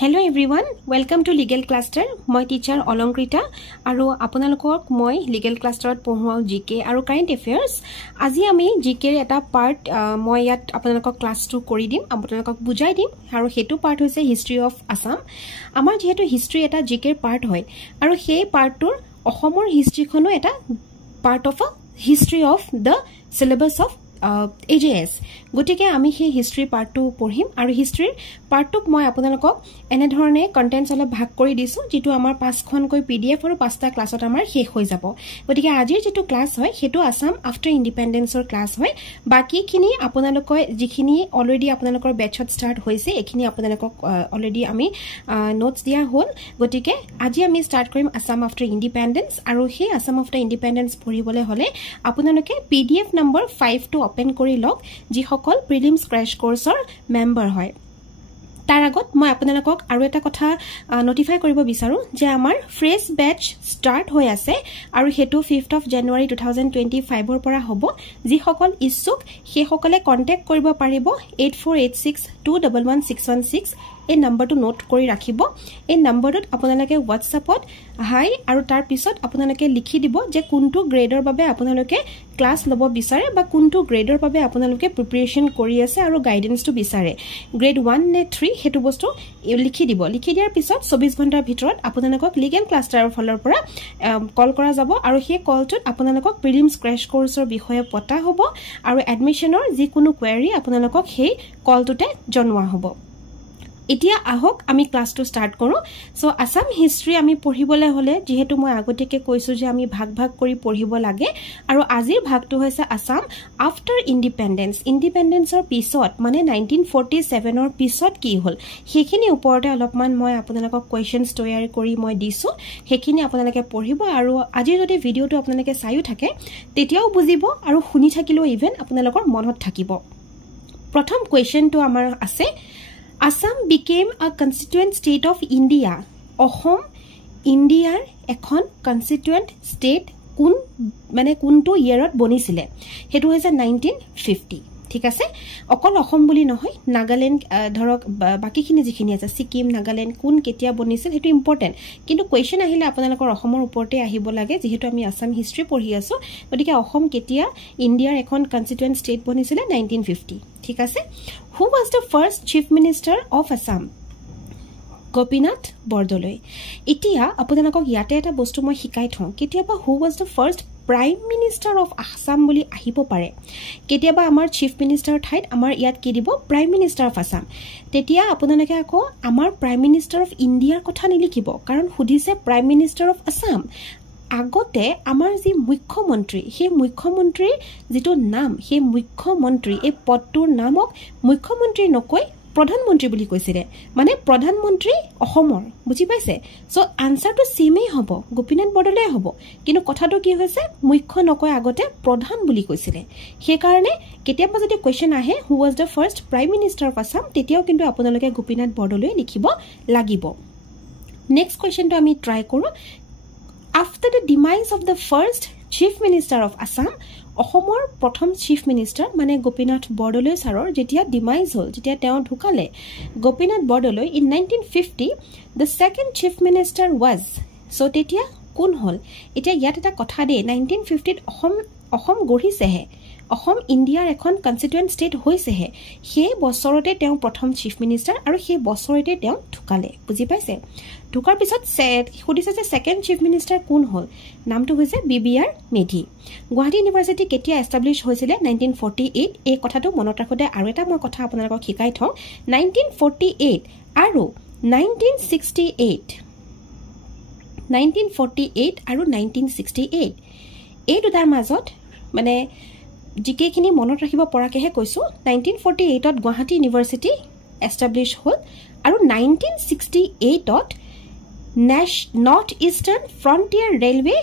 Hello everyone, welcome to Legal Cluster. My teacher Olonkrita aru apnalokok moi Legal Cluster pohua GK aru current affairs. Aji ami GK eta part moi yat apnalokok class 2 kori dim, apnalokok bujai dim aru hetu part hoise history of Assam. Amar jehetu history eta GK part hoy aru he part tur Ohomor history khono eta part of a history of the syllabus of AJS. গটিকে আমি সেই history পাৰ্টটো পঢ়িম আৰু হিষ্ট্ৰিৰ পাৰ্টটোক মই আপোনালোকক এনে ধৰণে কন্টেন্টছ অলপ ভাগ কৰি দিছো যেটো আমাৰ 5খন কৈ PDF আৰু 5টা ক্লাছত আমাৰ শেষ হৈ যাব গটিকে আজিৰ যেটো ক্লাছ হয় হেতু আসাম আফটাৰ ইন্ডিপেন্ডেন্সৰ ক্লাছ হয় বাকিখিনি আপোনালোকক যিখিনি অলৰেডি আপোনালোকৰ বেচত ষ্টাৰ্ট হৈছে এখিনি আপোনালোকক অলৰেডি আমি নোটছ দিয়া হ'ল গটিকে আজি আমি ষ্টাৰ্ট কৰিম আসাম আফটাৰ ইন্ডিপেন্ডেন্স আৰু সেই আসাম আফটাৰ ইন্ডিপেন্ডেন্স পঢ়িবলৈ হলে আপোনালোকে PDF নম্বৰ 5 টো ওপেন কৰি লওক যি সকল প্ৰিলিমছ ক্ৰাশ কোৰ্সৰ মেম্বাৰ হয় তাৰ আগত মই আপোনালোকক আৰু এটা কথা নোটিফাই কৰিব বিচাৰো যে আমাৰ ফ্ৰেছ বেচ ষ্টাৰ্ট হৈ আছে আৰু হেতু 5th of January 2025 ৰ পৰা হ'ব যি সকল ইচ্ছুক সেই সকলে কন্টাক্ট কৰিব পাৰিব 8486211616 এই নম্বৰটো নোট কৰি ৰাখিব এই নম্বৰটোত আপোনালোকে WhatsAppত হাই আৰু তাৰ পিছত আপোনালোকে লিখি দিব যে কোনটো গ্ৰেডৰ বাবে আপোনালোকে ক্লাছ লব বিচাৰে বা কোনটো গ্ৰেডৰ বাবে আপোনালোকে প্ৰিপাৰেচন কৰি আছে আৰু গাইডেন্সটো বিচাৰে গ্ৰেড 1 নে 3 হেতু বস্তু লিখি দিব লিখি দিয়াৰ পিছত 24 ঘণ্টাৰ ভিতৰত আপোনালোকক লিগেল ক্লাষ্টাৰৰ ফলৰ পৰা কল কৰা যাব আৰু সেই কলটোত আপোনালোকক প্ৰিলিমছ ক্ৰাশ কোৰ্সৰ বিষয়ে পতা হ'ব আৰু এডমিশনৰ যি কোনো কোৱেৰি আপোনালোকক সেই কলটোতে জনোৱা হ'ব এতিয়া আহক আমি ক্লাসটো স্টাৰ্ট কৰো সো আসাম হিষ্ট্রি আমি পঢ়িবলে হলে যেহেতু মই আগতেকে কৈছো যে আমি ভাগ ভাগ কৰি পঢ়িব লাগে আৰু আজিৰ ভাগটো হৈছে আসাম আফটাৰ ইন্ডিপেন্ডেন্সৰ পিছত মানে 1947 ৰ পিছত কি হল হেখিনি ওপৰতে অলপমান মই আপোনালোকক কোৱেশ্চনছ তৈয়াৰ কৰি মই দিছো হেখিনি আপোনালোকে পঢ়িব আৰু আজি যদি ভিডিওটো আপোনালোকে চাইও থাকে তেতিয়াও বুজিব আৰু শুনি থাকিলেও ইভেন আপোনালোকৰ মনত থাকিব প্ৰথম কোৱেশ্চনটো আমাৰ আছে Assam became a constituent state of India. Ohom India ekhon constituent state kun mane kuntu yearot bonisile. Hetu hoise 1950. ঠিক আছে অকল অসম বুলি নহয় নাগাল্যান্ড ধৰক বাকিখিনি যিখিনি আছে সিকিম নাগাল্যান্ড কোন কেতিয়া বনিছিল হেতু ইম্পৰ্টেন্ট কিন্তু কোৱেশ্চন আহিলে আপোনালোকৰ অসমৰ ওপৰতে আহিব লাগে যেহেতু আমি আসাম হিষ্ট্ৰি পঢ়ি আছো গতিকে অসম কেতিয়া ইণ্ডিয়াৰ এখন কনস্টিটুৱেন্ট ষ্টেট বনিছিল 1950 ঠিক আছে who was the first chief minister of Assam Gopinath Bordoloi এতিয়া আপোনালোকক ইয়াতে এটা বস্তু মই শিকাই থওঁ কেতিয়াবা who was the first prime minister of Assam বুলি আহিব পাৰে কেতিয়াবা আমাৰ চিফ মিনিষ্টাৰ ঠাইত আমাৰ ইয়াত কি দিব প্ৰাইম মিনিষ্টাৰ অফ আসাম তেতিয়া আপোনালোকে আকৌ আমাৰ প্ৰাইম মিনিষ্টাৰ অফ ইণ্ডিয়াৰ কথা নিলিখিব কাৰণ সুধিছে প্ৰাইম মিনিষ্টাৰ অফ আসাম আগতে আমাৰ যি মুখ্যমন্ত্ৰী সেই মুখ্যমন্ত্ৰীৰ যেটো নাম সেই মুখ্যমন্ত্ৰী এই পদটোৰ নামক মুখ্যমন্ত্ৰী নকৈ প্ৰধানমন্ত্ৰী বুলি কৈছিলে মানে প্ৰধানমন্ত্ৰী অসমৰ বুজি পাইছে সো আনসাৰটো সেমই হ'ব গোপীনাথ বৰদলৈ হ'ব কিন্তু কথাটো কি হৈছে মুখ্য নকৈ আগতে প্ৰধান বুলি কৈছিলে সেই কাৰণে কেতিয়াবা যদি কোৱেশ্চন আহে who was the first prime minister of Assam তেতিয়াও কিন্তু আপোনালোকে গোপীনাথ বৰদলৈ লিখিব লাগিব নেক্সট কোৱেশ্চনটো আমি ট্ৰাই কৰো After the demise of the first chief minister of Assam, অসমৰ প্ৰথম চিফ মিনিষ্টাৰ মানে গোপীনাথ বৰদলৈ সাৰৰ যেতিয়া ডিমাইজ হল যেতিয়া তেওঁ ঢুকালে Gopinath Bordoloi in 1950 the second chief minister was so তেতিয়া কোন হল এতিয়া ইয়াত এটা কথা দে 1950 ত অসম গঢ়িছেহে অসম ইণ্ডিয়াৰ এখন কনস্টিটুৱেন্ট ষ্টেট হৈছেহে সেই বছৰতে তেওঁ প্ৰথম চিফ মিনিষ্টাৰ আৰু সেই বছৰতে তেওঁ ঢুকালে বুজি পাইছে ঢুকাৰ পিছত সুধিছে যে সেকেন্ড চিফ মিনিষ্টাৰ কোন হল নামটো হৈছে BBR মেধি গুৱাহাটী ইউনিভাৰ্চিটি কেতিয়া এষ্টাবলিশ হৈছিলে 1948 এই কথাটো মনত ৰাখোতে আৰু এটা মই কথা আপোনালোকক শিকাই থওঁ 1948 আৰু 1948 আৰু 1968 এই দুটাৰ মাজত মানে জিকে খিনি মনত ৰাখিব পৰাকেহে কৈছো 1948 ত গুৱাহাটী ইউনিভাৰ্চিটি এষ্টাবলিশ হল আৰু 1968 ত north eastern frontier railway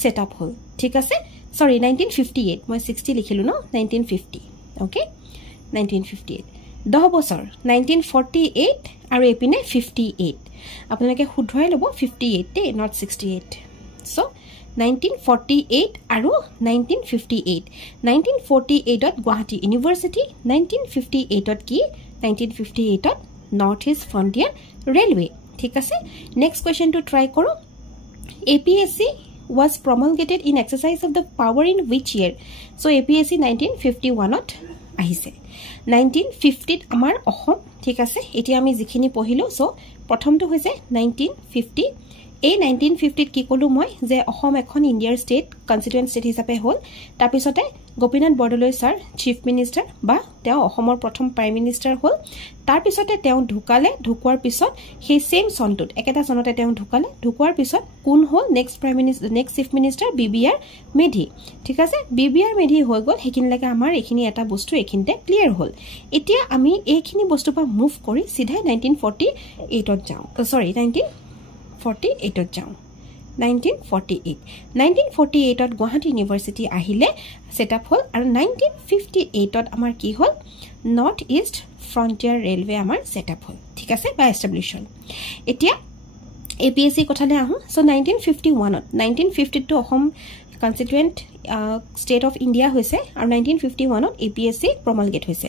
set up হল ঠিক আছে সৰি 1958 মই 60 লিখিলো ন 1950 ওকে 1958 10 বছৰ 1948 আৰু এপিনে 58 আপোনালোকে শুধৰাই লব 58 তে নট 68 সো 1948 আৰু 1958 1948 ত গুৱাহাটী ইউনিভাৰ্চিটি 1958 ত কি 1958 ত নৰ্থ ইষ্ট ফ্ৰণ্টিয়াৰ ৰেলৱে ঠিক আছে নেক্সট কুৱেশ্যনটো ট্ৰাই কৰোঁ APSC was promulgated in exercise of the power in which year so APSC 1951 ত আহিছে 1950 আমাৰ অসম ঠিক আছে এতিয়া আমি যিখিনি পঢ়িলো সো প্ৰথমটো হৈছে 1950 এই 1950 কি কলো মই যে অসম এখন ইণ্ডিয়াৰ ষ্টেট কনস্টিটুৱেন্ট ষ্টেট হিচাপে হ'ল তাৰ পিছতে Gopinath Bordoloi sir chief minister বা তেওঁ অসমৰ প্ৰথম প্ৰাইম মিনিষ্টাৰ হ'ল তাৰ পিছতে তেওঁ ঢুকুৱাৰ পিছত সেই সেম সনটোত একেটা সনতে তেওঁ ঢুকুৱাৰ পিছত কোন হ'ল next prime minister next chief minister BBR Medhi ঠিক আছে BBR মেধি হৈ গ'ল হেকিনলৈকে আমাৰ এইখিনি এটা বস্তু এইখিনতে ক্লিয়াৰ হ'ল এতিয়া আমি এইখিনি বস্তু পৰা মুভ কৰি সিধা 1948 ত যাওঁ সৰি 1948 ত যাওঁ 1948 ত গুৱাহাটী ইউনিভাৰ্চিটি আহিলে সেটআপ হ'ল আৰু 1958 ত আমাৰ কি হ'ল নৰ্থ ইষ্ট ফ্ৰণ্টিয়াৰ ৰেলৱে আমাৰ সেটআপ হ'ল ঠিক আছে বা এস্টাব্লিশ হ'ল এতিয়া APSC কথালৈ আহোঁ সো 1951 ত 1950 টো অসম কনস্টিটুৱেন্ট ষ্টেট অফ ইণ্ডিয়া হৈছে আৰু 1951 ত APSC প্ৰমলগেট হৈছে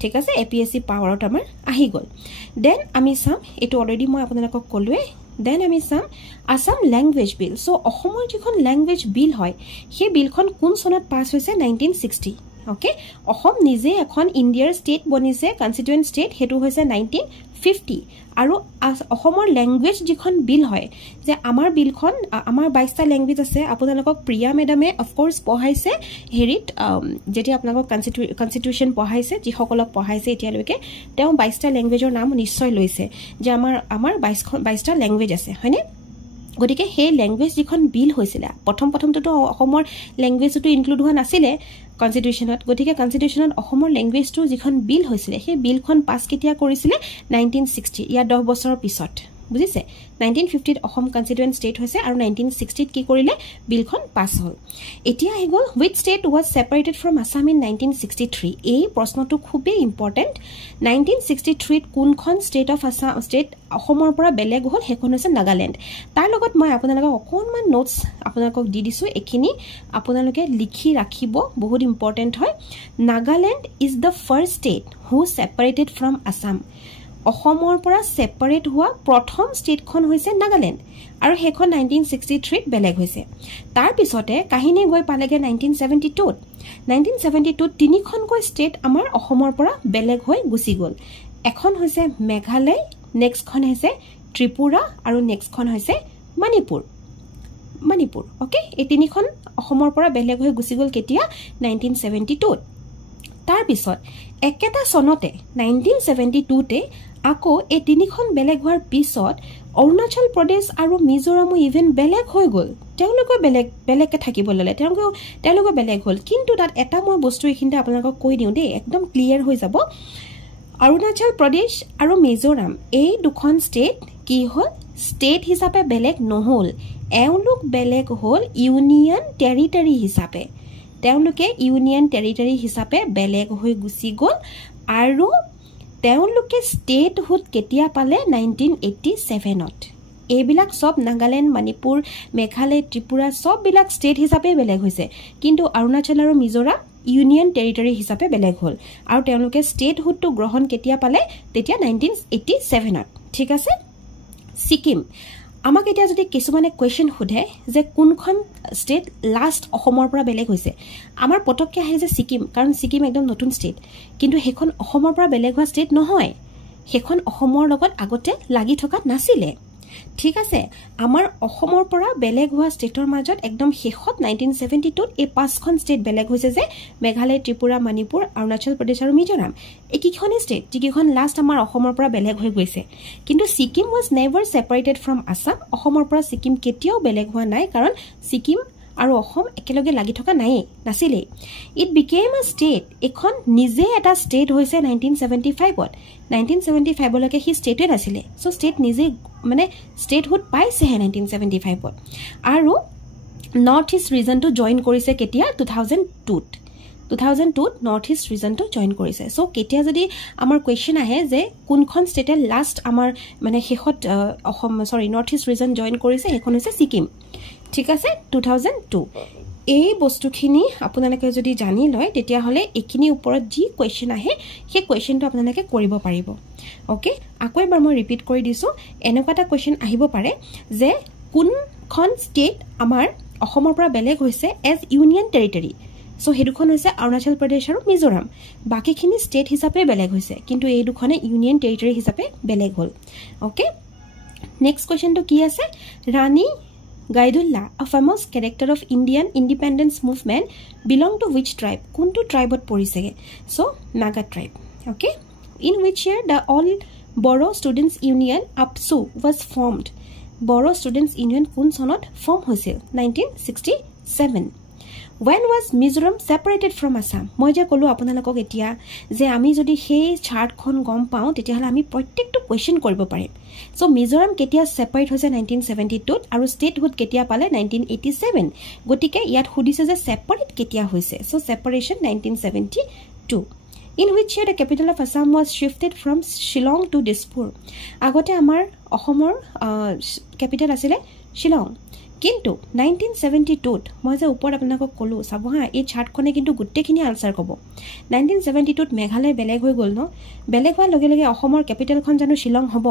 ঠিক আছে APSC পাৱাৰত আমাৰ আহি গ'ল দেন আমি চাম এটো অলৰেডি মই আপোনালোকক ক'লোৱে দেন আমি চাম আসাম ল্যাঙ্গুৱেজ বিল সো অসমৰ যিখন ল্যাঙ্গুৱেজ বিল হয় সেই বিলখন কোন সনত পাস হৈছে 1960 ওকে অসম নিজে এখন ইণ্ডিয়াৰ ষ্টেট বনিছে কনস্টিটুৱেন্ট ষ্টেট হেতু হৈছে 1950 আৰু অসমৰ ল্যাঙ্গুৱেজ যিখন বিল হয় যে আমাৰ বিলখন আমাৰ 22টা ল্যাঙ্গুৱেজ আছে আপোনালোকক প্ৰিয়া মেডামে অফ কোৰ্স পঢ়াইছে হেৰিত যেতি আপোনালোকক কনস্টিটিউশন পঢ়াইছে যি সকলক পঢ়াইছে এতিয়ালৈকে তেওঁ 22টা ল্যাঙ্গুৱেজৰ নাম নিশ্চয় লৈছে যে আমাৰ 22টা ল্যাঙ্গুৱেজ আছে হয়নে গতিকে সেই ল্যাঙ্গুৱেজ যিখন বিল হৈছিল প্ৰথমটো অসমৰ ল্যাঙ্গুৱেজটো ইনক্লুড হোৱা নাছিলে কনস্টিটিউশনত গতিকে কনস্টিটিউশনত অসমৰ ল্যাঙ্গুৱেজটো যিখন বিল হৈছিল সেই বিলখন পাস কেতিয়া কৰিছিলে 1960 ইয়া 10 বছৰৰ পিছত বুজিছে 1950 ত অসম কনস্টিটুৱেন্ট ষ্টেট হৈছে আৰু 1960 ত কি কৰিলে বিলখন পাস হ'ল এতিয়া আহি গ'ল which state was separated from Assam in 1963 এই প্ৰশ্নটো খুবেই ইম্পৰ্টেন্ট 1963 ত কোনখন ষ্টেট অফ আসাম ষ্টেট অসমৰ পৰা বেলেগ হ'ল হেখন হৈছে নাগালেণ্ড তাৰ লগত মই আপোনালোকক অকনমান নোটস আপোনালোকক দি দিছো এখিনি আপোনালোকে লিখি ৰাখিব বহুত ইম্পৰ্টেন্ট হয় Nagaland is the first state who separated from Assam অসমৰ পৰা সেপাৰেট হোৱা প্ৰথম ষ্টেটখন হৈছে নাগালেণ্ড আৰু হেখন 1963 ত বেলেগ হৈছে তাৰ পিছতে কাহিনী গৈ পালেগে 1972 ত 1972 ত তিনিখনকৈ ষ্টেট আমাৰ অসমৰ পৰা বেলেগ হৈ গুচি গ'ল এখন হৈছে মেঘালয় নেক্সটখন হৈছে ত্ৰিপুৰা আৰু নেক্সটখন হৈছে মণিপুৰ ওকে এই তিনিখন অসমৰ পৰা বেলেগ হৈ গুচি গ'ল কেতিয়া 1972 ত তাৰ পিছত একেটা সনতে 1972 তে আকৌ এই তিনিখন বেলেগ হোৱাৰ পিছত অৰুণাচল প্ৰদেশ আৰু মিজোৰাম ইভেন বেলেগ হৈ গ'ল তেওঁলোকে বেলেগকে থাকিব ললে তেওঁলোকে বেলেগ হ'ল কিন্তু তাত এটা মই বস্তু এইখিনতে আপোনালোকক কৈ দিওঁ দেই একদম ক্লিয়াৰ হৈ যাব অৰুণাচল প্ৰদেশ আৰু মিজোৰাম এই দুখন ষ্টেট কি হ'ল ষ্টেট হিচাপে বেলেগ নহল এওঁলোক বেলেগ হ'ল ইউনিয়ন টেৰিটৰি হিচাপে তেওঁলোকে ইউনিয়ন টেৰিটৰি হিচাপে বেলেগ হৈ গুচি গ'ল আৰু তেওঁলোকে ষ্টেটহুড কেতিয়া পালে 1987 ত এইবিলাক সব নাগালেণ্ড মণিপুৰ মেঘালয় ত্ৰিপুৰা সব বিলাক ষ্টেট হিচাপে বেলেগ হৈছে কিন্তু অৰুণাচল আৰু মিজোৰাম ইউনিয়ন টেৰিটৰি হিচাপে বেলেগ হ'ল আৰু তেওঁলোকে ষ্টেটহুডটো গ্ৰহণ কেতিয়া পালে তেতিয়া 1987 ত ঠিক আছে সিকিম আমাক এতিয়া যদি কিছুমানে কোৱেশ্চন খুধে যে কোনখন ষ্টেট লাষ্ট অসমৰ পৰা বেলেগ হৈছে আমাৰ পটককে আহে যে সিকিম কাৰণ সিকিম একদম নতুন ষ্টেট কিন্তু হেখন অসমৰ পৰা বেলেগ হোৱা ষ্টেট নহয় হেখন অসমৰ লগত আগতে লাগি থকা নাছিলে ঠিক আছে আমাৰ অসমৰ পৰা বেলেগ হোৱা ষ্টেটৰ মাজত একদম শেষত 1972 ত এই পাঁচখন ষ্টেট বেলেগ হৈছে যে মেঘালয় ত্ৰিপুৰা মণিপুৰ অৰুণাচল প্ৰদেশ আৰু মিজোৰাম এই কিখন ষ্টেট যিখন লাষ্ট আমাৰ অসমৰ পৰা বেলেগ হৈ গৈছে কিন্তু Sikkim was never separated from Assam অসমৰ পৰা সিকিম কেতিয়াও বেলেগ হোৱা নাই কাৰণ সিকিম আৰু অসম একেলগে লাগি থকা নাছিলে ইট বিকেম আ ষ্টেট এখন নিজে এটা ষ্টেট হৈছে 1975 ত 1975 লৈকে হি ষ্টেটে নাছিলে সো ষ্টেট নিজে মানে ষ্টেটহুড পাইছেহে 1975 ত আৰু নৰ্থ ইষ্ট ৰিজনটো জয়েন কৰিছে কেতিয়া 2002 ত নৰ্থ ইষ্ট ৰিজনটো জয়েন কৰিছে সো কেতিয়া যদি আমাৰ কোৱেশ্চন আহে যে কোনখন ষ্টেটে লাষ্ট আমাৰ মানে শেষত Assam North East region join কৰিছে এখন হৈছে সিকিম ঠিক আছে 2002 এই বস্তুখিনি আপোনালোকে যদি জানি লয় তেতিয়া হলে এখিনি ওপৰত যি কোৱেশ্চন আহে সেই কোৱেশ্চনটো আপোনালোকে কৰিব পাৰিব ওকে আকৌ এবাৰ মই ৰিপিট কৰি দিছো এনেকুৱাটা কোৱেশ্চন আহিব পাৰে যে কোনখন ষ্টেট আমাৰ অসমৰ পৰা বেলেগ হৈছে এজ ইউনিয়ন টেৰিটৰি সো এই দুখন হৈছে অৰুণাচল প্ৰদেশ আৰু মিজোৰাম বাকিখিনি ষ্টেট হিচাপে বেলেগ হৈছে কিন্তু এই দুখনে ইউনিয়ন টেৰিটৰি হিচাপে বেলেগ হ'ল ওকে নেক্সট কোৱেশ্চনটো কি আছে ৰাণী Gaidullah, a famous character of Indian independence movement, belong to which tribe? Kuntu tribe at Porisege. So, Naga tribe. Okay. In which year the All Borough Students Union APSU was formed? Borough Students Union kun sonot form hoisil 1967. When was Mizoram separated from Assam? Moi je kolu apunalokok etia je ami jodi he chart khon gom pau tetiahala ami protekto question koribo parim. So Mizoram ketia separate hoise 1972 aru statehood ketia pale 1987. Gotike yat hudise je separate ketia hoise. So separation 1972. In which year the capital of Assam was shifted from Shillong to Dispur? Agote amar Ahomor capital asile Shillong. কিন্তু 1972 মই যে ওপৰত আপোনাক কলো চাব হা এই চাৰ্টখনে কিন্তু গুটেখিনি আনসাৰ কব 1972 মেঘালয় বেলেগ হৈ গল ন বেলেগ হোৱাৰ লগে লগে অসমৰ ক্যাপিটেলখন জানো শিলং হ'ব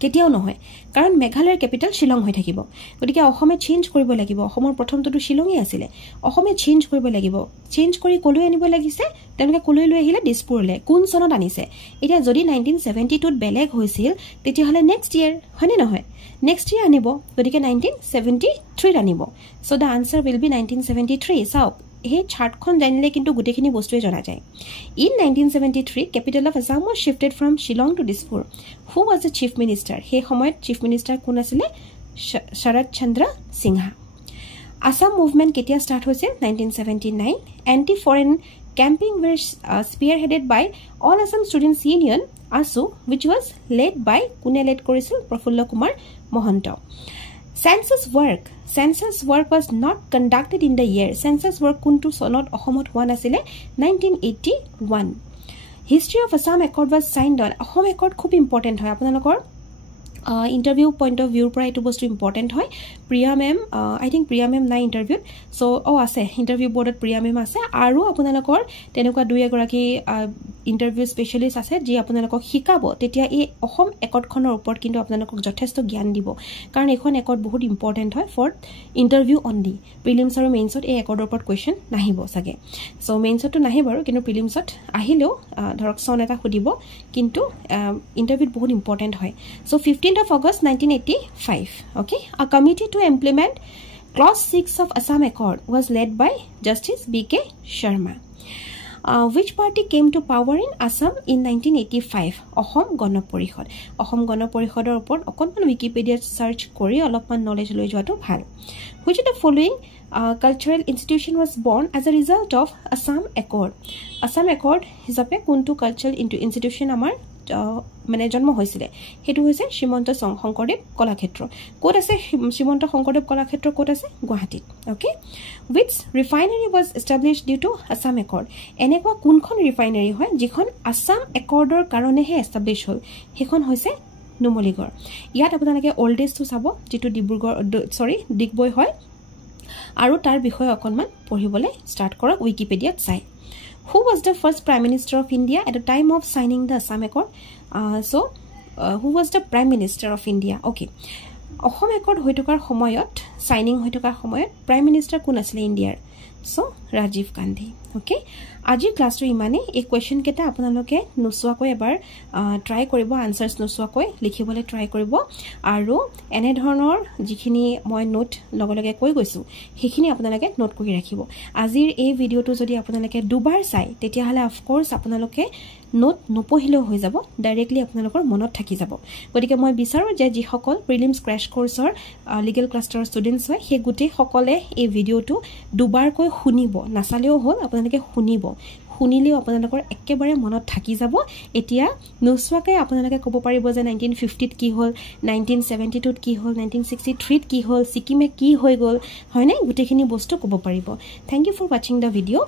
কেতিয়াও নহয় কাৰণ মেঘালয়ৰ ক্যাপিটেল শিলং হৈ থাকিব গতিকে অসমে চেঞ্জ কৰিব লাগিব অসমৰ প্ৰথমটো শিলংই আছিল অসমে চেঞ্জ কৰিব লাগিব চেঞ্জ কৰি কলৈ আনিব লাগিছে তেওঁলোকে কলৈ লৈ আহিলে দিছপুৰলে কোন চনত আনিছে এটা যদি 1972 বেলেগ হৈছিল তেতিয়া হলে নেক্সট ইয়াৰ হয়নে নহয় next year anibo gotike 1973 anibo so the answer will be 1973 so he chart khon janile kintu gutekhini bostue jana jay in 1973 capital of Assam was shifted from Shillong to Dispur who was the chief minister he samoyt chief minister kun asile Sharat Chandra Singha Assam movement ketia start hoise 1979 anti foreign camping were spearheaded by All Assam Students Union ASU which was led by kune led korisil Prafulla Kumar Mohanto. Census work was not conducted in the year. Census work kuntu sonot Ahomot one asile 1981. History of Assam Accord was signed on. Ahom Accord khub important hoy. Apunalokor interview point of view pra etu bostu important hoy. Priya ma'am, I think Priya ma'am na interview. So ase interview board at Priya ma'am ase. Aru apunalokor tenuka dui egoraki interview specialist ase ji apunalokok hikabo tetia ei Ahom Accord khonor upor kintu apunalokok jothesto gyan dibo karon ekhon accord bahut important hoy for interview only prelims aru mains ot ei accord upor question nahibo sage so mains ot to nahi baru kintu prelims ot ahileo dhorok son eta hudibo kintu interview bahut important hoy so 15th of August 1985 okay a committee to implement clause 6 of Assam Accord was led by Justice BK Sharma which party came to power in Assam in 1985 Ahom Gana Porishod Ahom Gana Porishodor upor okonman Wikipedia search kori olopman knowledge loi joato bhal which of the following cultural institution was born as a result of Assam Accord hisabe kuntu cultural institution amar মানে জন্ম হৈছিল হেতু হৈছে Srimanta Sankardev Kalakshetra coat আছে Srimanta Sankardev Kalakshetra coat আছে গুৱাহাটীত okay which refinery was established due to Assam Accord এনেকুৱা কোনখন ৰিফাইনাৰী হয় যিখন Assam Accordৰ কাৰণে হে এস্টাবলিশ হ'ল হেখন হৈছে নুমলীগড় ইয়াত আপোনালোকে ওল্ডেষ্ট টু চাব যেটো ডিগবৈ হয় আৰু তাৰ বিষয়ে অকনমান পঢ়িবলে ষ্টাৰ্ট কৰক উইকিপিডিয়াত চাই Who was the first Prime Minister of India at the time of signing the Assam Accord? Who was the Prime Minister of India? Okay. Ahom Accord hoitokar samoyot signing hoitokar samoyot Prime Minister kun asile India? So Rajiv Gandhi. Okay. আজি ক্লাসটো ইমানে এই question কেটা আপোনালোকে নসুৱাকৈ এবাৰ try কৰিব আনসাৰস নসুৱাকৈ লিখিবলৈ try কৰিব আৰু এনে ধৰণৰ যিখিনি মই নোট লগলগে কৈ গৈছো সেইখিনি আপোনালোকে নোট কৰি ৰাখিব আজিৰ এই ভিডিওটো যদি আপোনালোকে দুবাৰ চাই তেতিয়া হলে অফ কোৰ্স আপোনালোকে নোট নপঢ়িলেও হৈ যাব ডাইৰেক্টলি আপোনালোকৰ মনত থাকি যাব গতিকে মই বিচাৰো যে যি সকল prelims crash কোৰ্সৰ legal cluster students হয় সেই গুটি সকলে এই ভিডিওটো দুবাৰকৈ শুনিব নাচালেও হ'ল আপোনালোকে শুনিলেও আপোনালোকৰ একেবাৰে মনত থাকি যাব এতিয়া নসুৱাকৈ আপোনালোকে ক'ব পাৰিব যে 1950 ত কি হ'ল 1972 ত কি হ'ল 1963 ত কি হ'ল সিকিমে কি হৈ গ'ল হয়নে গুটেখিনি বস্তু ক'ব পাৰিব thank you for watching the video